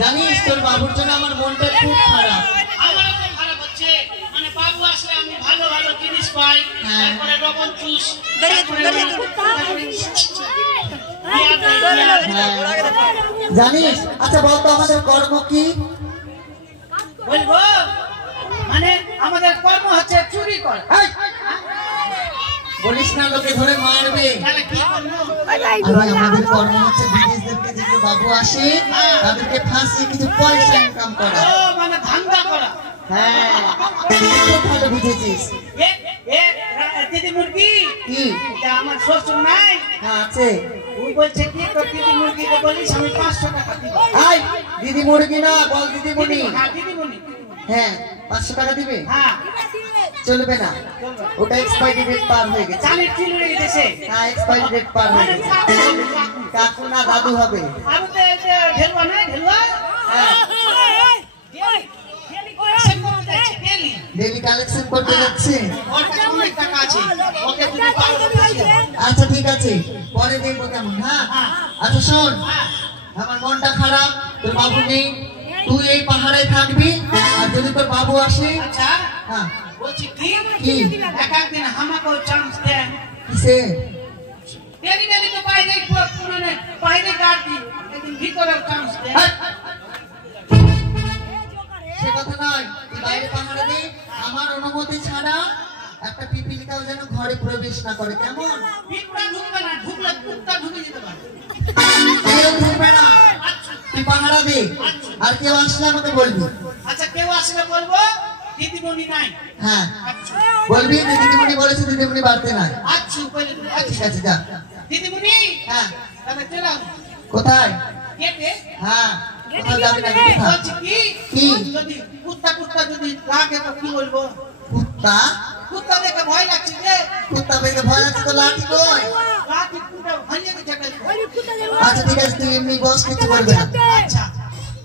জানিস তোর বাবুর জন্য আমার মনটা খুব খারাপ। আমারও তো খারাপ হচ্ছে, মানে বাবু আসলে আমি ভালো ভালো জিনিস পাই, তারপরে লবণ জুস, জানিস। আচ্ছা বলতো আমাদের কর্ম কি? বলবো মানে আমাদের কর্ম হচ্ছে চুরি করা। বলিস না, লোকে ধরে মারবে। তাহলে কি করবো? আমাদের কর্ম হচ্ছে বিদেশদেরকে যেগুলো বাবু আসে তাদেরকে ফাঁসিয়ে কিছু পয়সা ইনকাম করা। ও মানে ধান্দা করা। হ্যাঁ, খুব ভালো বুঝেছিস। দিদি মুরগি কি এটা আমার শ্বশুর নাই? হ্যাঁ আছে। ওই বলছে কি তোর দিদি মুরগিকে বলিস আমি 500 টাকা দিব। আই দিদি মুরগি না, বল দিদিমণি। হ্যাঁ দিদিমণি। হ্যাঁ 500 টাকা দিবে? হ্যাঁ চলবে না, ওটা এক্সপায়ারি ডেট পার হয়ে গেছে। চালের চুল হয়ে গেছে। হ্যাঁ এক্সপায়ারি ডেট পার হয়ে গেছে। কাকু না দাদু হবে। আর তো ঢেলুয়া নাই, ঢেলুয়া ডেলি কালেকশন করতে যাচ্ছে। অনেক টাকা আছে। আচ্ছা ঠিক আছে, পরে দেখবো কেমন। হ্যাঁ আচ্ছা শোন, আমার মনটা খারাপ, তোর বাবু নেই, তুই এই পাহাড়ে থাকবি, আর যদি তোর বাবু আসে। আচ্ছা হ্যাঁ বলছি কি একদিন আমাকেও চান্স দেন। কিসে? ডেলি ডেলি তো বাইরে বাইরে গাড় দিই, একদিন ভিতরেও চান্স দেন। সে কথা নয়, তুই বাইরে পাহাড়ে নেই, আমার অনুমতি ছাড়া একটা পিপিলিকাও যেন ঘরে প্রবেশ না করে, কেমন? পিঁপড়া ঢুকবে না, ঢুকলে কুত্তা ঢুকে যেতে পারে। কেউ ঢুকবে না, তুই পাহারা দে, আর কেউ আসলে আমাকে বলবি। আচ্ছা কেউ আসলে বলবো দিদিমণি নাই। হ্যাঁ বলবি দিদিমণি বলেছে, দিদিমণি বাড়তে নাই। আচ্ছা ঠিক আছে যা। দিদিমণি হ্যাঁ তাহলে চলে আসো। কোথায়? গেটে। হ্যাঁ কোথায় যাবি না? বলছি কি যদি কুত্তা কুত্তা যদি লাগে তো কি বলবো? কুত্তা? কুত্তা দেখে ভয় লাগছে যে। কুত্তা দেখে ভয় লাগছে তো লাঠি কই? লাঠি কুত্তা ভাঙিয়ে দিচ্ছে। আচ্ছা ঠিক আছে, তুই এমনি বস, কিছু করবে না। আচ্ছা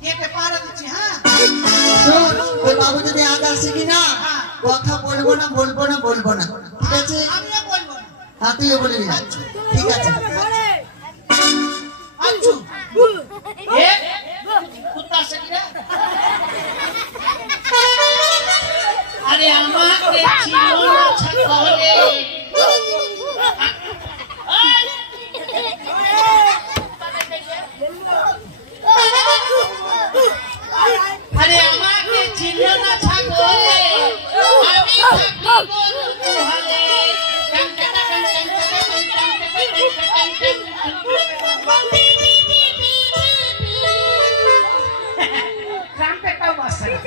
গেটে পাড়া দিচ্ছি। হ্যাঁ শোন, ওই বাবু যদি আগে আসে কিনা কথা বলবো না, ঠিক আছে? আমিও বলবো না। হ্যাঁ তুইও বলবি না, ঠিক আছে? আচ্ছা কুত্তা আসে কিনা? আরে আমাকে ছিল না ছাগলে। আরে আমাকে ছিল না ছাগলে, আমি থাকি গরুগুহালে। ট্রাম্পেটটাও বাজছে না।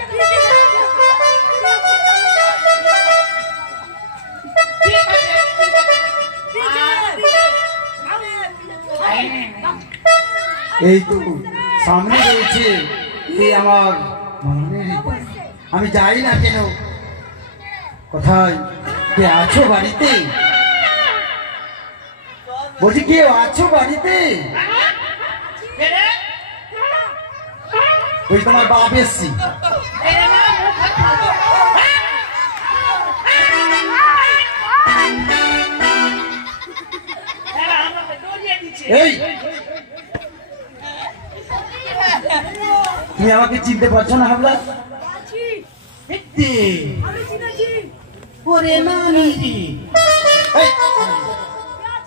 এই তো সামনে রয়েছে এই আমার আমি যাই না কেন, কোথায় কে আছো বাড়িতে? বলছি কে আছো বাড়িতে? ওই তোমার বাপ এসছি। এই তুমি আমাকে চিনতে পারছো না? হাবলা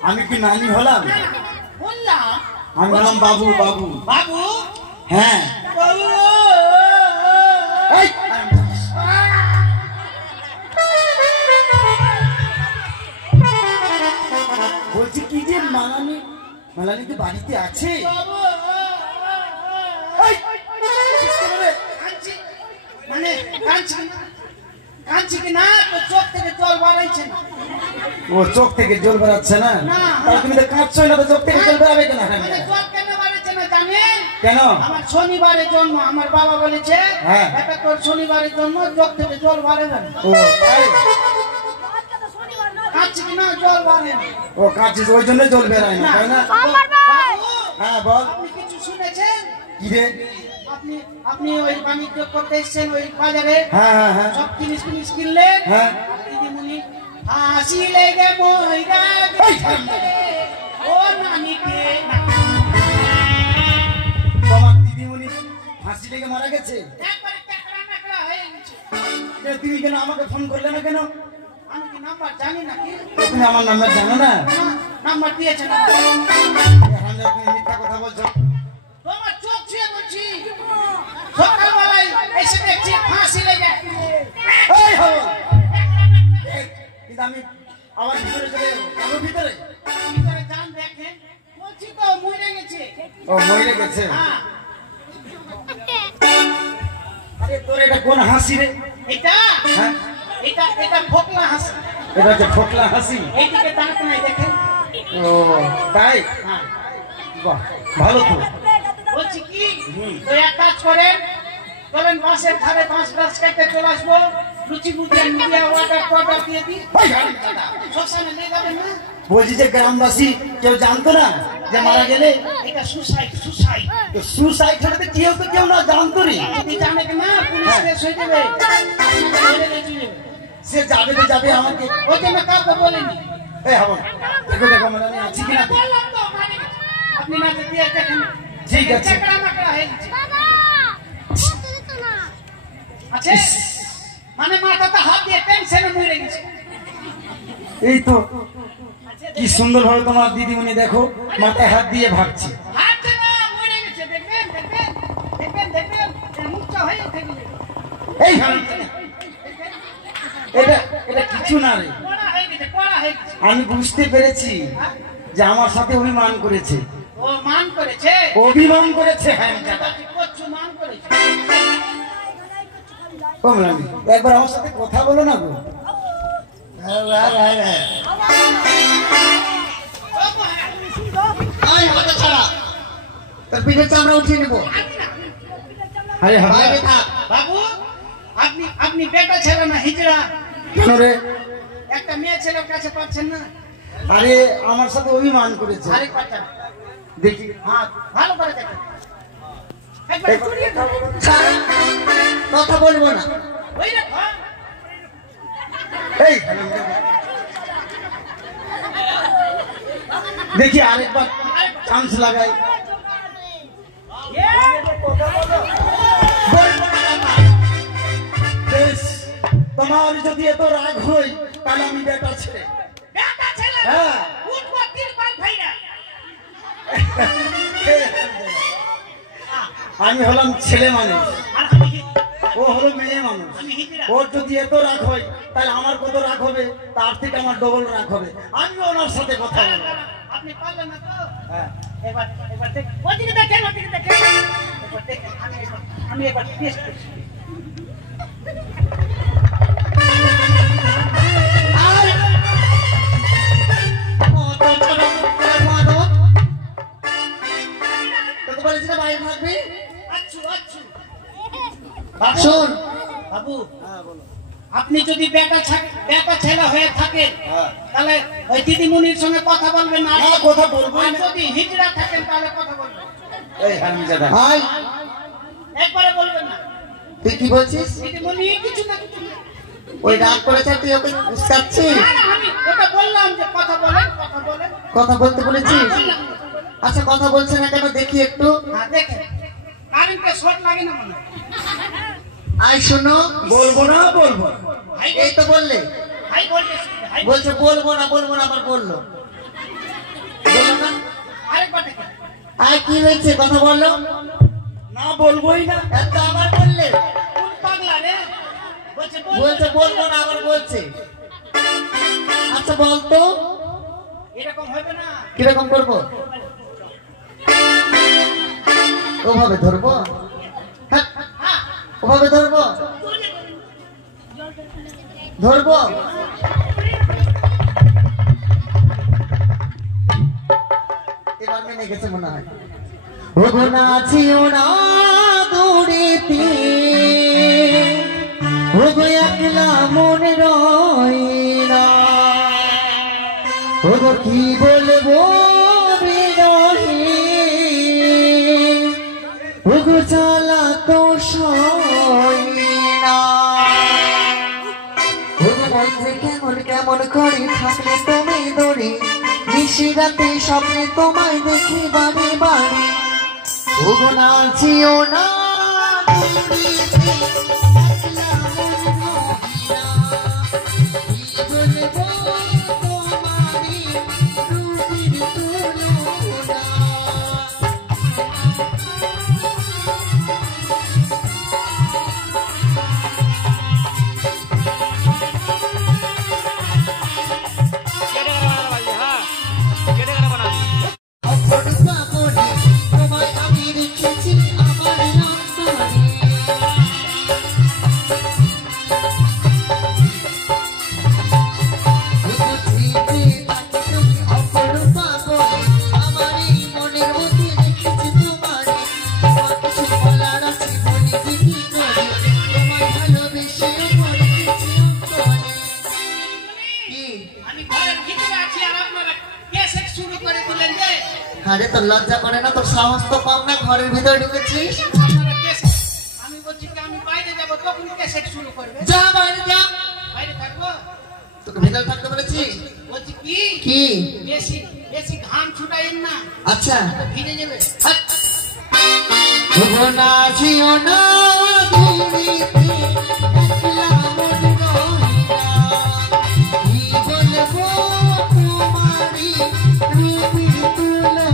আমি কি নানি হলাম? আমি হলাম বাবু। বাবু বাবু? হ্যাঁ বলছি কি যে মালানি তো বাড়িতে আছে? মানে কাঁদছি কি না? চোখ থেকে জল বাড়াইছে না। ও চোখ থেকে জল বেরাচ্ছে না? তুমি তো কাঁদছো না, তো চোখ থেকে জল বেরাবে কেন? জল কেন বাড়াচ্ছে না জানেন? কেন? আমার শনিবারের জন্ম, আমার বাবা বলেছে এটা তোর শনিবারের জন্ম, চোখ থেকে জল বাড়ে না। ও তাই? কাঁদছি কি না? জল বাড়ে না। ও কাঁদছিস ওই জন্য জল বেরায় না, তাই না? হ্যাঁ বল। আপনি কিছু শুনেছেন? কি রে? আপনি ওই বাণিজ্য করতে এসছেন ওই বাজারে। হ্যাঁ হ্যাঁ সব জিনিস কিনলেন। হ্যাঁ দিদিমণি হাসি লেগে মইরা ও নানিকে। তোমার দিদিমণি কেন আমাকে ফোন করলে না কেন? আমি কি নাম্বার জানি নাকি? তুমি আমার নাম্বার জানো না? নাম্বার দিয়েছে না। তুমি মিথ্যা কথা বলছো। তোমার চোখ ছুঁয়ে বলছি, সকালবেলায় এসে দেখছি ফাঁসি লেগে। এই হলো। কিন্তু আমি আবার ভিতরে চলে যাবো। যাবো ভিতরে? ভিতরে যান দেখেন। বলছি তো মরে গেছে। ও মরে গেছে। হ্যাঁ। আরে তোর এটা কোন হাসি রে? এটা হ্যাঁ এটা ফোকলা হাসি। এটা হচ্ছে ফোকলা হাসি। এইদিকে তাকাতে নাই দেখেন। ও তাই? হ্যাঁ। বাহ ভালো তো। বলছি কি তো এক কাজ করেন, চলেন বাসের ধারে 5 গাছ কেটে চলে আসবো, লুচি বুঝে মিডিয়া ওয়াটার দিয়ে দিই। শ্মশানে নিয়ে যাবেন না? বলছি যে গ্রামবাসী কেউ জানতো না যে মারা গেলে? এটা সুসাইড। সুসাইড হলে কেউ তো কেউ না জানতো রে। যদি জানে কি না পুলিশ কেস হয়ে যাবে। সে যাবে তো যাবে আমাকে। ওই জন্য কাউকে বলেনি। এই হবো দেখো দেখো মানে আমি আছি কিনা। বললাম তো আপনি না দিয়ে দেখেন। ঠিক আছে। চেকড়া মাকড়া হয়ে গেছে। আছে মানে মাথাতে হাত দিয়ে টেনশনে মরে গেছে। এই তো কি সুন্দর ভাবে তোমার দিদিমণি দেখো মাথায় হাত দিয়ে ভাবছে। হাত না মরে গেছে। দেখবেন মুখটা হয়ে উঠে গেছে। এই এটা এটা কিছু না রে। পড়া হয়ে গেছে। আমি বুঝতে পেরেছি যে আমার সাথে অভিমান করেছে। ও মান করেছে। অভিমান করেছে। হ্যাঁ কচ্ছু মান করেছে। কমলামি একবার আমার সাথে কথা বলো না গো। আয় হাতে ছাড়া তোর পিঠে চামড়া উঠিয়ে নেবো। আরে বাইরে থাক। বাবু আপনি বেটা ছেলে না হিজড়া? কেন রে? একটা মেয়ে ছেলের কাছে পাচ্ছেন না? আরে আমার সাথে অভিমান করেছে। আরেক পাচ্ছেন দেখি হ্যাঁ ভালো করে দেখেন। একবার চুরিয়ে ধরো। ছাড়, কথা বলবো না। ওই দেখো এই দেখি আরেকবার চান্স লাগাই। বলবো না বাবা। বেশ তোমার যদি এত রাগ হয় তাহলে আমি বেটা ছেলে। বেটা ছেলে হ্যাঁ। উঠবো তিরপাল ভাইরা। আমি হলাম ছেলে মানুষ, আর আমি ও হলো মেয়ে মানুষ। হিজড়া। ওর যদি এত রাগ হয় তাহলে আমার কত রাগ হবে, তার থেকে আমার ডবল রাগ হবে। আমি ওনার সাথে কথা বলবো। আপনি পারলেন না তো? হ্যাঁ এবার দেখেন ওদিকে দেখেন। এবার দেখেন আমি এবার টেস্ট করছি। তোকে বলেছি না বাইরে থাকবি। আচ্ছু শোন বাবু আপনি যদি বেটা ছেলে হয়ে থাকেন তাহলে ওই দিদিমণির সঙ্গে কথা বলবেন না। হ্যাঁ, কথা বলবো আর না। যদি হিজড়া থাকেন তাহলে কথা বলবেন। এই হারামজাদা। আয় একবারে বলবেন না। তুই কি বলছিস? দিদিমণি কিছু না। ওই রাগ করেছে তুই ওকে উস্কাচ্ছিস? না, আমি ওটা বললাম যে কথা বলেন। কথা বলতে বলেছিস? বললাম। আচ্ছা কথা বলছে না কেন দেখি একটু। হ্যাঁ দেখেন কারেন্টে শর্ট লাগে না মনে হয়। আয় শোনো। বলবো না বলবো। ভাই এই তো বললে। ভাই বলতেছি ভাই বলছে বলবো না আবার বললো। বললো না। আরেকবার দেখেন। আয় কি হয়েছে কথা বললো না বলবোই না। এত আবার বললে। কোন পাগলা রে? বলছে বলবো না আবার বলছে। আচ্ছা বলতো এরকম হবে না। কিরকম করবো? ওভাবে ধরবো? হ্যাঁ, হ্যাঁ ওভাবে ধরবো? ধরবো? এবার মেনে গেছে মনে হয়। ওগো নাচিও না দৌড়িতে, ওগো একলা মনে রয় না, ওগো কি বলবো বিরহে, ওগো জ্বালা তো সয় না, ওগো মন যে কেমন করে থাকলে তুমি দৌড়ে, নিশি রাতে স্বপ্নে তোমায় দেখি বাড়ি বাড়ি, ওগো নাচিও না পাগলে তোমায় আমি রেখেছি আমার অন্তরে আরে তোর লজ্জা করে না তোর সাহস তো কম না ঘরের ভিতরে ঢুকেছিস আমি বলছি কি আমি বাইরে যাব তখন ক্যাসেট শুরু করবে যা বাইরে যা বাইরে থাকবো তোকে ভিতরে থাকতে বলেছি বলছি কি কি বেশি বেশি ঘাম ছুটাইন না আচ্ছা ভিজে যাবে ভুবনা জিও না দূরিতে একলা মন রহিলা কি বলবো তোমারি রূপের তুলনা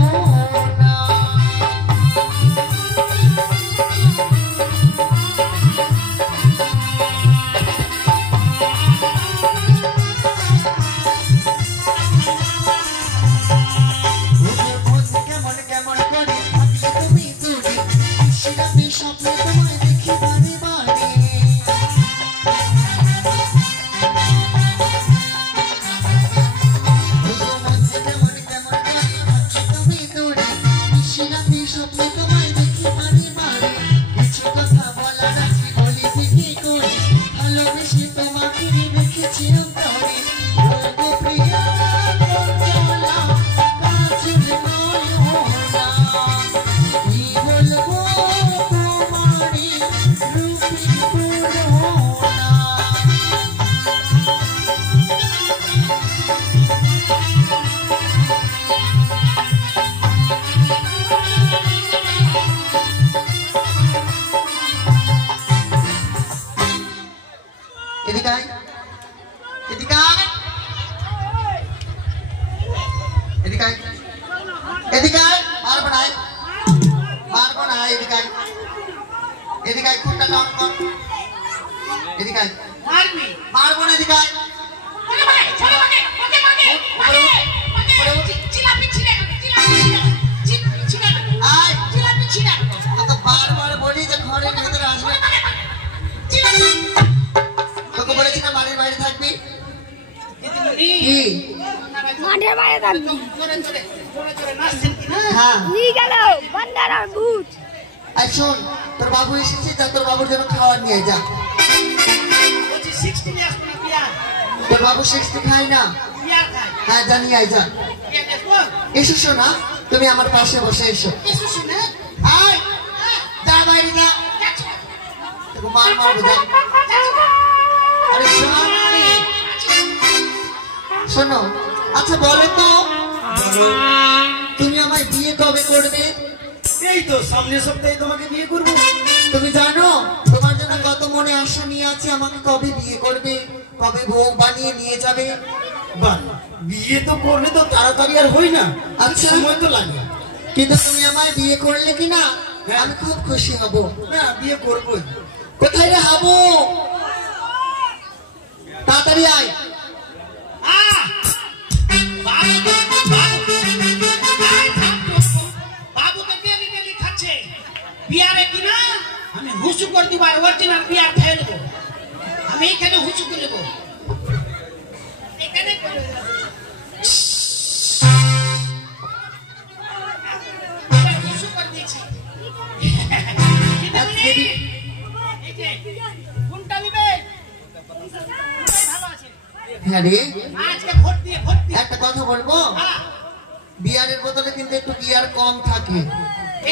কেমন কেমন করে থাকলে তুমি দূরে শিরাতে স্বপ্নে তোমায় দেখি বারে বারে কেমন কেমন করে থাকলে তুমি দূরে শিরাতে স্বপ্নে তোমায় দেখি বারে বারে কিছু কথা বলার আছে বলি কি করে ভালোবেসে তোমাকে রেখেছি অন্তরে বলবো প্রিয়া চলা কাছে নয়না কি বলবো তোমারি রূপের তুলনা এদিকে আয় এদিকে আয় এদিকে আয় এদিকে আয় মারবো না মারবো না এদিকে আয় এদিকে আয় কোনটা কাম কর এদিকে আয় মারবি মারবো না এদিকে আয় আয় তোকে বারবার বলি যে ঘরের ভেতরে আসবে তোকে বলেছি না বাড়ির বাইরে থাকবি কি মাঠের বাইরে থাকবি নাচছেন কিনা হ্যাঁ নিয়ে গেল বান্দার আর ভূত আর শোন তোর বাবু এসেছে যা তোর বাবুর জন্য খাবার নিয়ে যা বলছি 60 নিয়ে আসবো না বিয়ার তোর বাবু 60 খায় না বিয়ার খাই হ্যাঁ জানি আয় যা বিয়ার আসবো এসো শোনা তুমি আমার পাশে বসে এসো এসো শুনে আয় যা বাইরে যা তোকে মার মারবো যা আরে শোন শোনো আচ্ছা বলো তো তুমি আমায় বিয়ে কবে করবে এই তো সামনের সপ্তাহে তোমাকে বিয়ে করবো। তুমি জানো তোমার জন্য কত মনে আশা নিয়ে আছে আমাকে কবে বিয়ে করবে কবে বউ বানিয়ে নিয়ে যাবে বাহ, বিয়ে তো করলে তো তাড়াতাড়ি আর হই না, আচ্ছা। সময় তো লাগে। কিন্তু তুমি আমায় বিয়ে করলে কি না আমি খুব খুশি হব না বিয়ে করবোই। কোথায় রে হাবু তাড়াতাড়ি আয় বাবু তো ডেলি ডেলি খাচ্ছে বিয়ারে কিনা আমি হুসু করে দিব আর অরিজিনাল বিয়ার খেয়ে নেবো আমি এখানে হুসু করে নেবো এখানে করে দেবো। এবার হুসু করে দিয়েছি এই যে কোনটা নিবে ভালো আছে হ্যাঁ রে আজকে ভোট দিয়ে একটা কথা বলবো হ্যাঁ বিয়ারের বোতলে কিন্তু একটু বিয়ার কম থাকে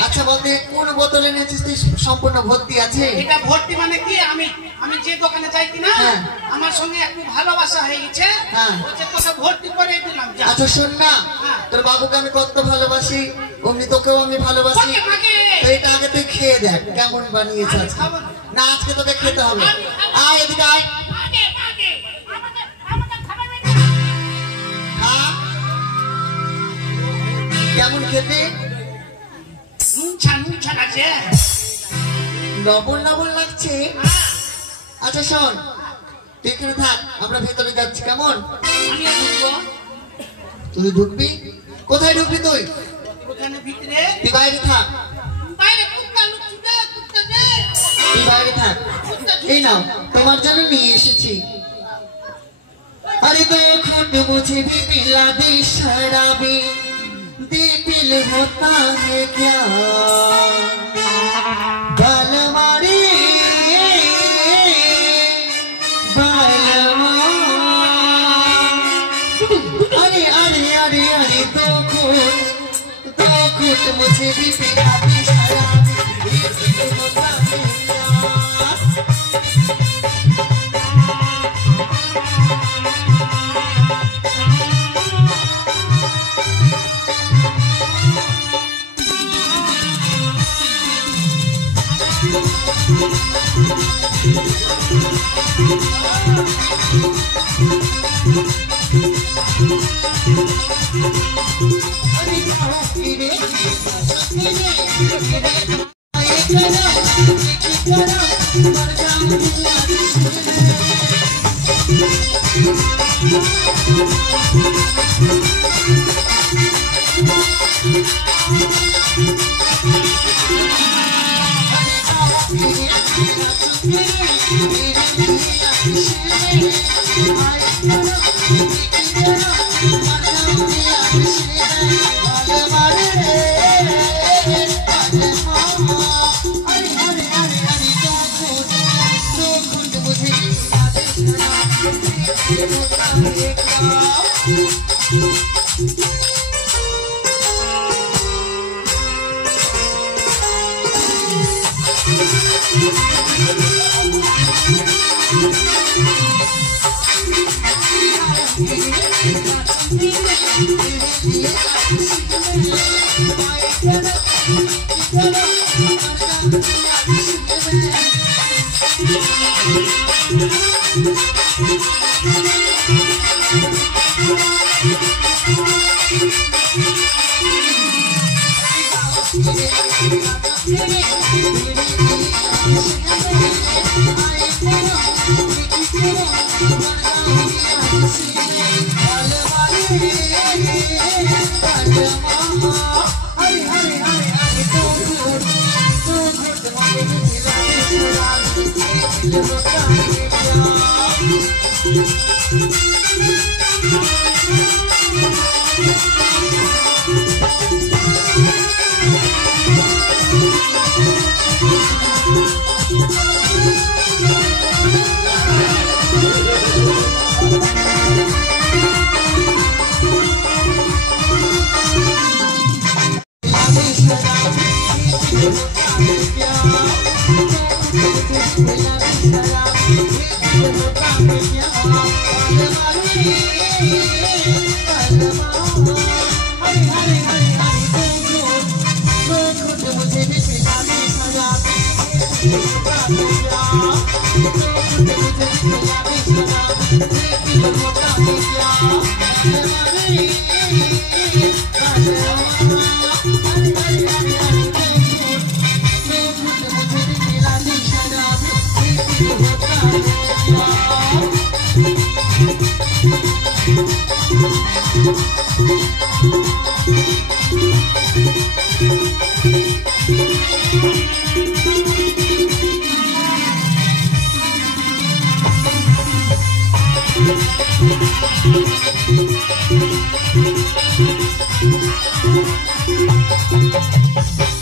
আচ্ছা বলতে কোন বোতলে এনেছিস তুই সম্পূর্ণ ভর্তি আছে এটা ভর্তি মানে কি আমি যে দোকানে যাই কিনা হ্যাঁ। আমার সঙ্গে একটু ভালোবাসা হয়ে গেছে হ্যাঁ। বলছে তোকে ভর্তি করে দিলাম যা আচ্ছা শোন না হ্যাঁ। তোর বাবুকে আমি কত ভালোবাসি অমনি তোকেও আমি ভালোবাসি ওকে, ওকে। তো এটা আগে তুই খেয়ে দেখ কেমন বানিয়েছে আমি আজকে খাবো না। না আজকে তোকে খেতে হবে আয় এদিকে আয় খা। কেমন খেতে নুন ছান আছে লবণ লবণ লাগছে হ্যাঁ, আচ্ছা শোন তুই এখানে থাক আমরা ভেতরে যাচ্ছি কেমন আমি ঢুকবো তুই ঢুকবি কোথায় ঢুকবি তুই ওখানে ভিতরে তুই বাইরে থাক, বাইরে কুত্তা লুকছে কুত্তা দে তুই বাইরে থাক। এই নাও তোমার জন্য নিয়ে এসেছি। अरे दो घूंट मुझे भी पिला दे शराबी, दे पिल होता है क्या बालमारी बालमा। अरे अरे अरे अरे दो घूंट मुझे भी पिला दे शराबी, दे पिल होता है क्या।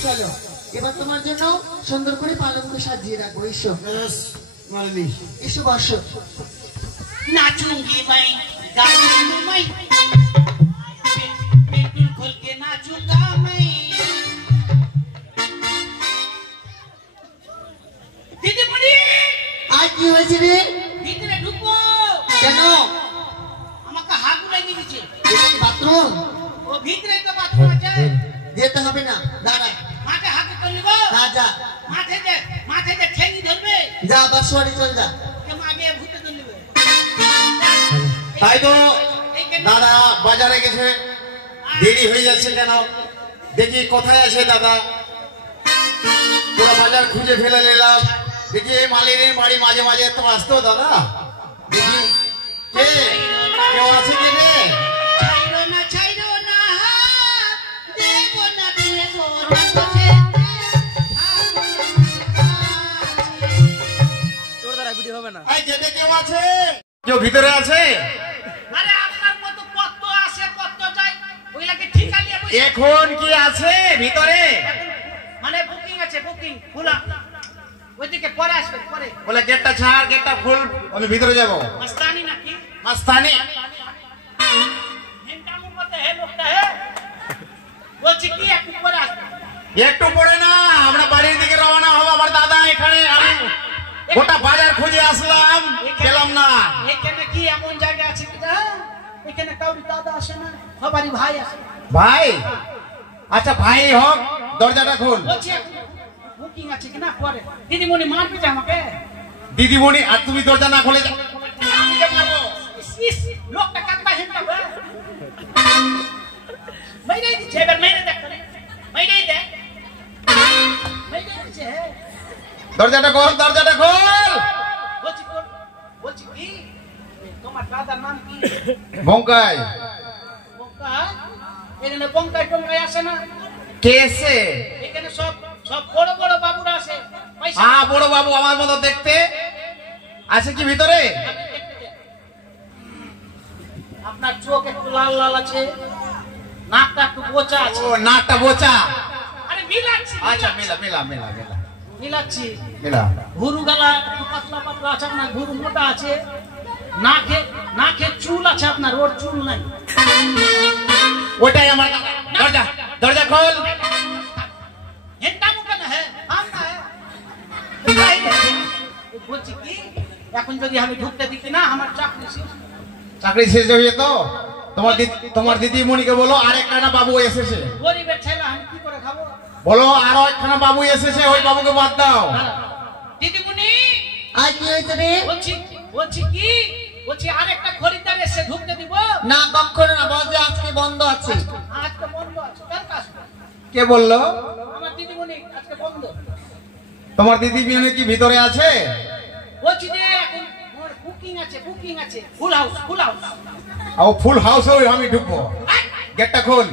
চলো এবার তোমার জন্য সুন্দর করে পালঙ্ক সাজিয়ে রাখবো। এসো এসো বসো। नाचूंगी मैं गाली दूं मैं बिल्कुल खोल के नाचूंगा मैं। दीदी बड़ी আজ কি হয়েছে রে? ভিতরে ঢুকো। কেন? আমাকে হাত লাগিয়ে দিয়েছে। বাথরুম? ও ভিতরে তো বাথরুম আছে। যেতে হবে না, দাঁড়া। মাঠে হাত করে নিবো। না যা। মাঠে যে ঠেঙি ধরবে। যা বাসুয়ারি চল যা। কেমন আগে ভূতে ধরবে। তাই তো দাদা বাজারে গেছে, দেরি হয়ে যাচ্ছে কেন? দেখি কোথায় আছে দাদা। পুরো বাজার খুঁজে ফেলে নিলাম, দেখি এই মালিনীর বাড়ি মাঝে মাঝে তো আসতো দাদা। দেখি কে কেউ আছে কি রে? ছাইরো না দেব না এই গেটে কেউ আছে? কেউ ভিতরে আছে? আরে আপনার মতো কত আসে কত যায় ওইলাকে ঠিকা নিয়ে বসে এখন কি আছে ভিতরে? মানে বুকিং আছে বুকিং খোলা ওইদিকে পরে আসবে পরে বলে গেটটা ছাড়, গেটটা খুল, আমি ভিতরে যাব। মস্তানি নাকি মাস্তানি হিন্দার মধ্যে হে লোকটা হে বলছি কি একটু পরে আসবে একটু পরে না, আমরা বাড়ির দিকে রওনা হব। আমার দাদা এখানে, আমি গোটা বাজার খুঁজে আসলাম, পেলাম না। এখানে কি এমন জায়গা আছে কি এখানে কাউরি দাদা আসে না, সবারই ভাই আসে। ভাই? আচ্ছা ভাই হোক, দরজাটা খুল। বলছি বুকিং আছে কিনা পরে দিদিমণি মারবে যে আমাকে। দিদিমণি, আর তুমি দরজা না খুলে যাও। আমি যে মারবো ইস লোকটা কাটবা হিন্টা মেরে দিচ্ছে এবার মেরে দেখ মেরে দে মেরে দিচ্ছে দরজাটা খোল, দরজাটা খোল। বলছি কি তোমার দাদার নাম কি? বঙ্কাই। বঙ্কাই? এখানে বঙ্কাই টঙ্কাই আসে না? কেসে? এখানে সব সব বড় বড় বাবুরা আসে। হ্যাঁ, বড় বাবু আমার মতো দেখতে আছে কি ভিতরে? আপনার চোখ একটু লাল লাল আছে, নাকটা একটু বোচা আছে। ও নাকটা বোচা। আরে মিলাচ্ছি। আচ্ছা মিলা মিলা মিলা মিলা মিলাচ্ছি। মিলা। ভুরু গালা একটু পাতলা পাতলা আছে, আপনার ভুরু মোটা আছে, নাকে নাকে চুল আছে, আপনার ওর চুল নাই। ওটাই আমার দরজা, দরজা খোল। হেন্টা মুখে না হ্যাঁ আমরা বলছি কি এখন যদি আমি ঢুকতে দিতি না আমার চাকরি শেষ। চাকরি শেষ হয়ে যেত। তোমার দিদিমণিকে বলো আর একখানা বাবু এসেছে। গরিবের ছেলে আমি কি করে খাবো? বলো আরো একখানা বাবু এসেছে, ওই বাবুকে বাদ দাও। দিদিমণি আর কি হয়েছে রে? বলছি কি বলছি আরেকটা খরিদ্দার এসে ঢুকতে দিব না কখনো না, বল যে আজকে বন্ধ আছে। আজকে বন্ধ আছে। কার কাজ? কে বললো? আমার দিদিমণি আজকে বন্ধ। তোমার দিদিমণি কি ভিতরে আছে? বলছি যে এখন বুকিং আছে ফুল হাউস ও ফুল হাউস হয়ে আমি ঢুকবো। গেটটা খোল।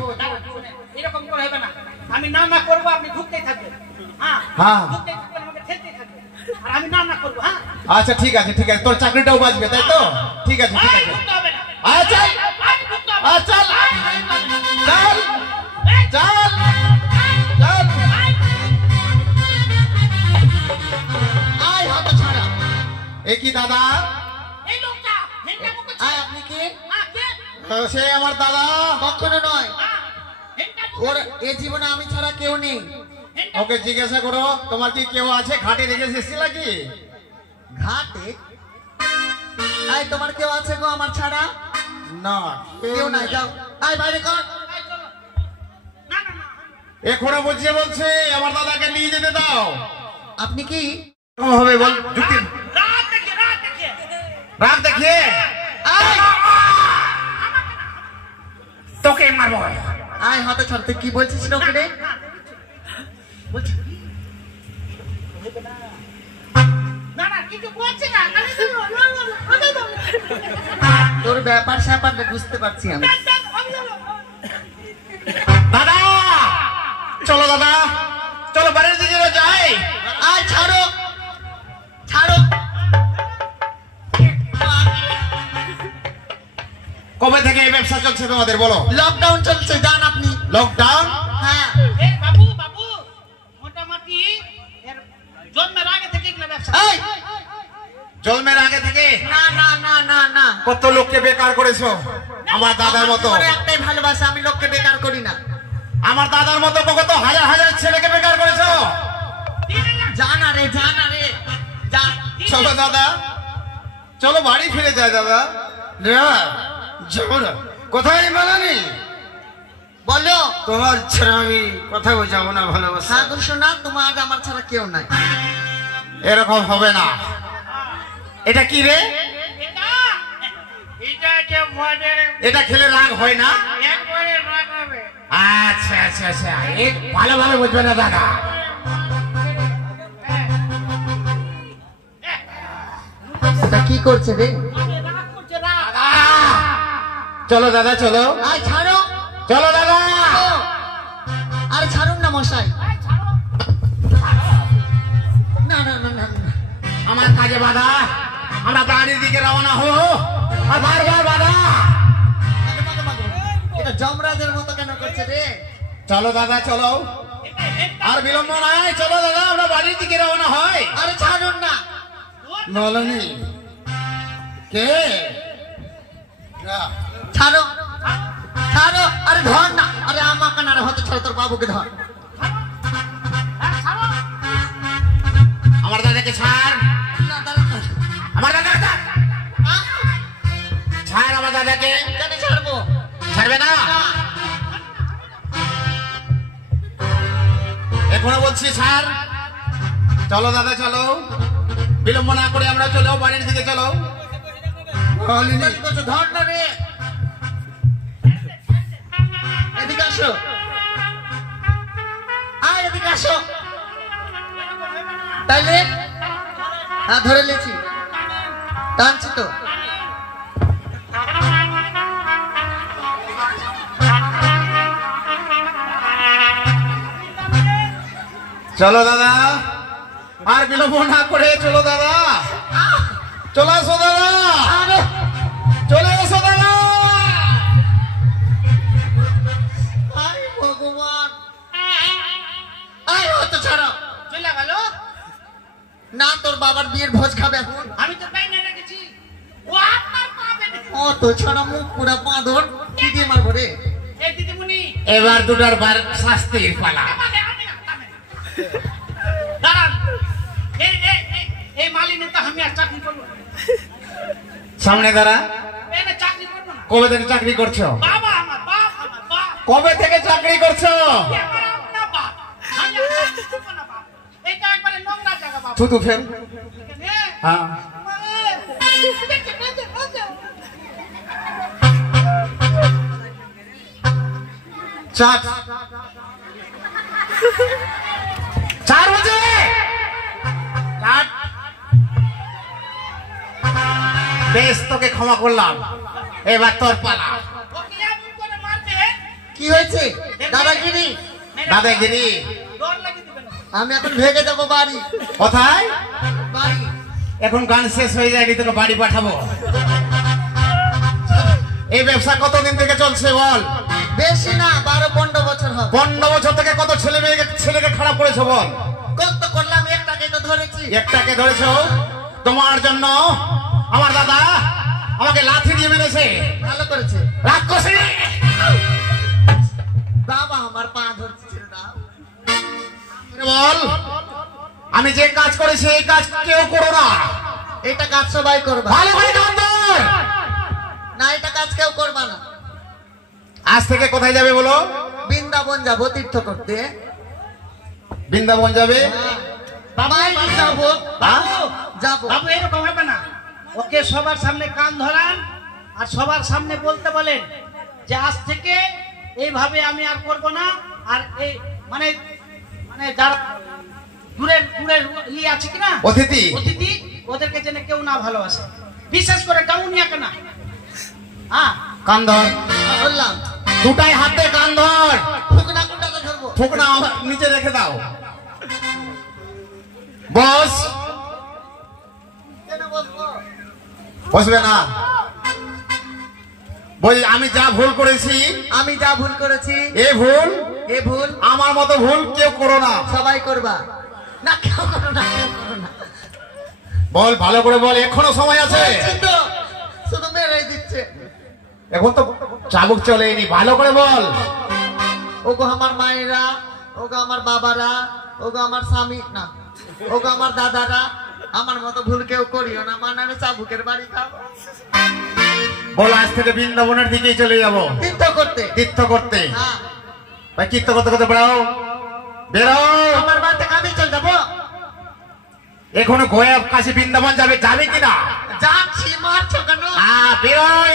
এরকম করে হবে না, আমি না করবো আপনি ঢুকতেই থাকবেন। হ্যাঁ হ্যাঁ। ঢুকতেই থাকবেন, আমাকে ঠেলতেই থাকবেন, আর আমি না করবো। হ্যাঁ আচ্ছা ঠিক আছে ঠিক আছে, তোর চাকরিটাও বাঁচবে তাই তো? ঠিক আছে ঠিক আছে। ঢুকতে হবে না। আচ্ছা আচ্ছা চল চল চল। আয় হাত ছাড়া। এ কি দাদা? এই লোকটা হেন্টা মুখে আয় আপনি কি? সে আমার দাদা। কখনো নয়, হেন্টা ওর এ জীবনে আমি ছাড়া কেউ নেই। ওকে জিজ্ঞাসা করো তোমার কি কেউ আছে? ঘাটে রেখে এসেছিল কি? ঘাটে? আয় তোমার কেউ আছে গো আমার ছাড়া? না কেউ নাই, যাও আয় বাইরে কর। না এখনো বলছে আমার দাদাকে নিয়ে যেতে দাও। আপনি কি? কেমন হবে বল? যুক্তি রাত দেখে রাগ দেখিয়ে তোকে মারবো। আয় হাতে ছাড়তে কি বলছিস ওকে রে? বলছি না কিছু বলছে না। তোর ব্যাপার স্যাপার বুঝতে পারছি আমি। দাদা চলো, দাদা চলো বাড়ির দিকে যাই। আয় ছাড়ো ছাড়ো। কবে থেকে এই ব্যবসা চলছে তোমাদের বলো? লকডাউন চলছে, যান আপনি। লকডাউন? হ্যাঁ বাবু মোটামুটি জন্মের আগে থেকে এগুলো ব্যবসা। এই জন্মের আগে থেকে? না না না না না, কত লোককে বেকার করেছো আমার দাদার মতো। আমার একটাই ভালোবাসা, আমি লোককে বেকার করি না। আমার দাদার মতো কত হাজার হাজার ছেলেকে বেকার করেছো। জানা রে যা। চলো দাদা, চলো বাড়ি ফিরে যায় দাদা। যাবো না। কোথায় মানানি? বলো। তোমার ছাড়া আমি কোথাও যাবো না ভালোবাসা। হ্যাঁ গো শোনা, তোমার আমার ছাড়া কেউ নাই। এরকম হবে না। এটা কি রে? এটা খেলে রাগ হয় না? আচ্ছা আচ্ছা আচ্ছা, ভালোভাবে বুঝবে না দাদা। এটা কি করছে রে? চলো দাদা চলো। আয় ছাড়ো। চলো দাদা। আরে ছাড়ুন না না মশাই, না না না না না। আমার কাজে বাধা, আমরা বাড়ির দিকে রওনা হবো আর বারবার বাধা। এটা যমরাজের মতো কেন করছে রে? চলো দাদা চলো, আর বিলম্ব নাই, চলো দাদা আমরা বাড়ির দিকে রওনা হয়। আরে ছাড়ুন না। বলনি কে? ছাড়ো ছাড়ো, আরে ধর না, আরে আমাকে না রে, হতে ছাড়ো, তোর বাবুকে ধর। আমার দাদাকে ছাড়, না দাঁড়া না। আমার দাদাকে ছাড়, আহ, ছাড় আমার দাদাকে। কেন ছাড়বো? ছাড়বে না? এখনো বলছি ছাড়। চলো দাদা চলো, বিলম্ব না করে আমরা চলো বাড়ির দিকে চলো। ধর না রে, এদিকে আসো, আয় এদিকে আসো। তাইলে হ্যাঁ ধরে লেছি, টানছি তো। চলো দাদা, আর বিলম্ব না করে চলো দাদা, চলে আসো দাদা, চলে আসো দাদা। আয় ভগবান, আয় হতে ছাড়ো। চলে গেল। না তোর বাবার বিয়ের ভোজ খাবে এখন। আমি তো তাই না রেখেছি, ও আপনার পাবে না। ও তো ছাড়া মুখ পুরা পাঁদর, কি দিয়ে মারবো রে? এই দিদিমণি, এবার দুটার বার শাস্তির পালা। দাঁড়ান, এই মালিনী তো আমি আর চাকরি করবো না। সামনে দাঁড়া। এনে চাকরি করবো না। কবে থেকে চাকরি করছো? বাবা আমার বাপ, আমার বাপ, কবে থেকে চাকরি করছো? এবার আপনার বাপ, আমি আর চাকরি করবো না বাপ। এটা একবারে নোংরা জায়গা বাপ। থুতু ফেল। এখানে, হ্যাঁ চার চার বাজে চার। বেশ তোকে ক্ষমা করলাম, এবার তোর পালা। ওকে এমন করে মারবে, কি হয়েছে দাদাগিরি? দাদাগিরি ডর লাগিয়ে দিবে না। আমি এখন ভেগে যাবো বাড়ি। কোথায়? বাড়ি এখন গান শেষ হয়ে যায়নি, তোকে বাড়ি পাঠাবো। এই ব্যবসা কতদিন থেকে চলছে বল? বেশি না, 12-15 বছর হবে। 15 বছর থেকে কত ছেলেকে খারাপ করেছো বল? কত করলাম, একটাকে তো ধরেছি। একটাকে ধরেছো? তোমার জন্য আমার দাদা আমাকে লাথি দিয়ে মেরেছে। ভালো করেছে রাক্ষসী। বাবা, আমার পা ধরছে না। বল, আমি যে কাজ করেছি এই কাজ কেউ করো না। এটা কাজ সবাই করবা ভালো করে কান ধর। না, এটা কাজ কেউ করবা না। আজ থেকে কোথায় যাবে বলো? বৃন্দাবন যাবো তীর্থ করতে। বৃন্দাবন যাবে? বাবাই যাবো, হ্যাঁ? যাবো। বাবু এরকম হবে না, ওকে সবার সামনে কান ধরান আর সবার সামনে বলতে বলেন যে আজ থেকে এইভাবে আমি আর করব না। আর এই মানে মানে যারা দূরের দূরের ইয়ে আছে কিনা অতিথি, অতিথি, ওদেরকে যেন কেউ না ভালোবাসে, বিশেষ করে গাউনিয়াকে না। হ্যাঁ, কান ধর। বললাম দুটাই হাতে কান ধর। ফুকনা কোনটাকে ধরবো? ফুকনা নিচে রেখে দাও। বস। কেন বলবো? বসবে না। বলি আমি যা ভুল করেছি, আমি যা ভুল করেছি, এ ভুল এ ভুল আমার মতো ভুল কেউ করো না। সবাই করবা না, কেউ করো না, কেউ করো না। বল ভালো করে বল, এখনো সময় আছে। বলছি তো, শুধু মেরে দিচ্ছে। এখন তো চাবুক চলেনি, ভালো করে বল। ওগো আমার মায়েরা, ওগো আমার বাবারা, ওগো আমার স্বামী না, ওগো আমার দাদারা, আমার মতো ভুল কেউ করিও না। মানারে চাবুকের বাড়ি খাবো, বল আজ থেকে বৃন্দাবনের দিকেই চলে যাবো তীর্থ করতে। তীর্থ করতে। হ্যাঁ, ভাই তীর্থ করতে করতে বেড়াও, বেরো। আমার বাড়ি থেকে আমি চলে যাবো। এখনো গয়া কাশি বৃন্দাবন যাবে, যাবে কিনা? যাচ্ছি, মারছো কেন? বেরোয়।